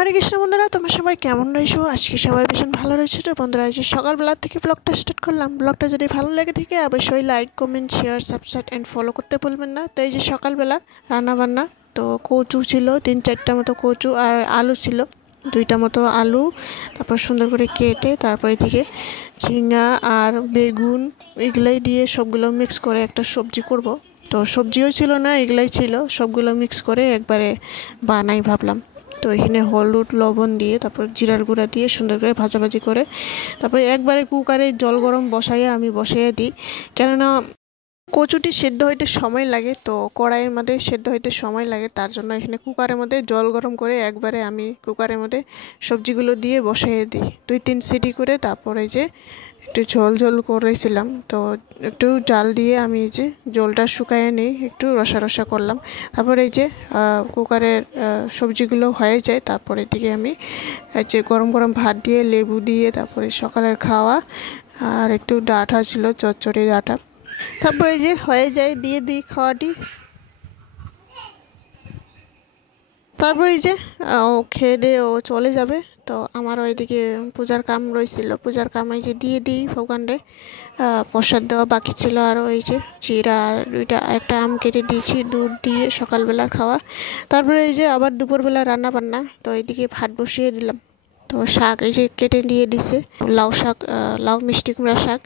হরে কৃষ্ণ বন্ধুরা, তোমরা সবাই কেমন রয়েছো? আজকে সবাই ভীষণ ভালো রয়েছে। তো বন্ধুরা, আজ সকালবেলা থেকে ব্লগটা স্টার্ট করলাম। ব্লগটা যদি ভালো লেগে থাকে অবশ্যই like, comment, share, subscribe and follow করতে ভুলবেন না। তো এই যে সকালবেলা রান্নাবান্না, তো কচু ছিল 3-4টা মতো কচু, আর আলু ছিল 2টা মতো আলু। তারপর সুন্দর করে কেটে তারপর এদিকে ঝিঙা আর বেগুন এগুলাই দিয়ে সবগুলো মিক্স করে একটা সবজি করব। তো সবজিও ছিল না, এগুলাই ছিল, সবগুলো মিক্স করে একবারে বানাই ভাবলাম। তো এখানে হলুদ লবণ দিয়ে তারপর জিরার গুঁড়া দিয়ে সুন্দর করে ভাজাভাজি করে তারপরে একবারে কুকারে জল গরম বসাইয়ে আমি বসাইয়ে দিই, কেননা কচুটি সেদ্ধ হইতে সময় লাগে। তো কড়াইয়ের মধ্যে সেদ্ধ হইতে সময় লাগে, তার জন্য এখানে কুকারের মধ্যে জল গরম করে একবারে আমি কুকারের মধ্যে সবজিগুলো দিয়ে বসাইয়ে দিই 2-3 সিটি করে। তারপরে যে একটু ঝোল ঝোল করেছিলাম, তো একটু জাল দিয়ে আমি এই যে জলটা শুকাইয়ে নিই, একটু রসা রসা করলাম। তারপরে এই যে কুকারের সবজিগুলো হয়ে যায়, তারপরে এদিকে আমি যে গরম গরম ভাত দিয়ে লেবু দিয়ে তারপরে সকালের খাওয়া আর একটু ডাঁটা ছিল, চচ্চড়ি ডাঁটা, তারপরে এই যে হয়ে যায়, দিয়ে দিই খাওয়াটি। তারপর এই যে ও খেয়ে দিয়ে ও চলে যাবে। তো আমার ওইদিকে পূজার কাম রয়েছিল, পূজার কাম এই যে দিয়ে দিই ভগবানরে। প্রসাদ দেওয়া বাকি ছিল, আর ওই যে চিরা আর একটা আম কেটে দিয়েছি দুধ দিয়ে সকালবেলা খাওয়া। তারপরে এই যে আবার দুপুরবেলা রান্না বান্না, তো এইদিকে ভাত বসিয়ে দিলাম। তো শাক এই যে কেটে দিয়ে দিছে, লাউ শাক, লাউ মিষ্টি কুমড়া শাক।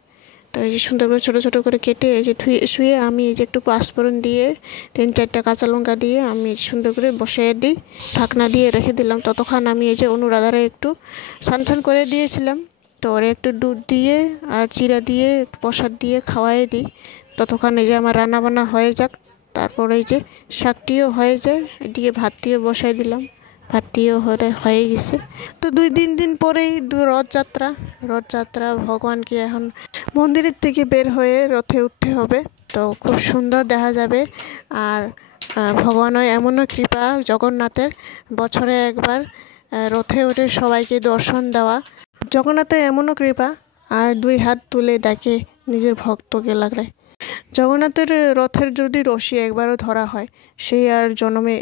তো এই যে সুন্দর করে ছোটো ছোটো করে কেটে এই যে শুয়ে আমি এই যে একটু পাঁচফোড়ন দিয়ে 3-4টা কাঁচা লঙ্কা দিয়ে আমি সুন্দর করে বসিয়ে দিই, ঢাকনা দিয়ে রেখে দিলাম। ততক্ষণ আমি এই যে অনুরাধারে একটু স্নান করে দিয়েছিলাম, তো ওরে একটু দুধ দিয়ে আর চিরা দিয়ে একটু প্রসাদ দিয়ে খাওয়াই দিই। ততক্ষণ এই যে আমার রান্নাবান্না হয়ে যাক, তারপর এই যে শাকটিও হয়ে যায়, এদিকে ভাতটিও বসাই দিলাম, ভাতটিও হয়ে গেছে। তো 2-3 দিন পরেই রথযাত্রা ভগবানকে এখন মন্দিরের থেকে বের হয়ে রথে উঠতে হবে, তো খুব সুন্দর দেখা যাবে। আর ভগবানের এমনও কৃপা জগন্নাথের, বছরে একবার রথে উঠে সবাইকে দর্শন দেওয়া। জগন্নাথের এমনও কৃপা, আর 2 হাত তুলে ডাকে নিজের ভক্তকে লাগায়। জগন্নাথের রথের যদি রশি একবারও ধরা হয়, সেই আর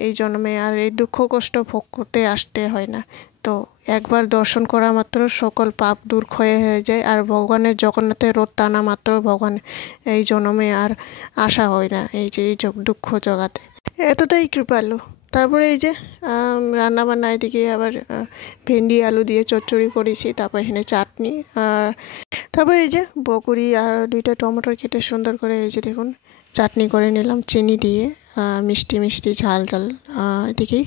এই জন্মে আর এই দুঃখ কষ্ট ভোগ করতে আসতে হয় না। তো একবার দর্শন করা মাত্র সকল পাপ দূর ক্ষয় হয়ে যায়, আর ভগবানের জগন্নাথের রথ টানা মাত্র ভগবান এই জন্মে আর আসা হয় না এই যে এই দুঃখ জগাতে, এতটাই কৃপালু। তারপরে এই যে রান্নাবান্না, এদিকে আবার ভেন্ডি আলু দিয়ে চচ্চড়ি করেছি, তারপর এখানে চাটনি, আর তারপর এই যে বকুড়ি আর 2টা টমেটো কেটে সুন্দর করে এই যে দেখুন চাটনি করে নিলাম চিনি দিয়ে, মিষ্টি মিষ্টি ঝাল ঝাল এদিকেই।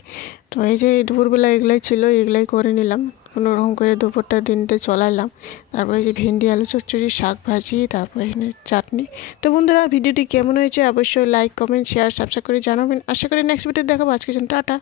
তো এই যে দুপুরবেলা এগুলাই ছিল, এগুলাই করে নিলাম, কোনোরকম করে দুপুরটা দিনটা চলাইলাম। তারপরে এই যে ভেন্ডি আলু চচ্চড়ি, শাক ভাজি, তারপরে এখানে চাটনি। তো বন্ধুরা, ভিডিওটি কেমন হয়েছে অবশ্যই লাইক, কমেন্ট, শেয়ার, সাবস্ক্রাইব করে জানাবেন। আশা করি নেক্সট ভিডিও দেখাবো। আজকের জন্য টাটা।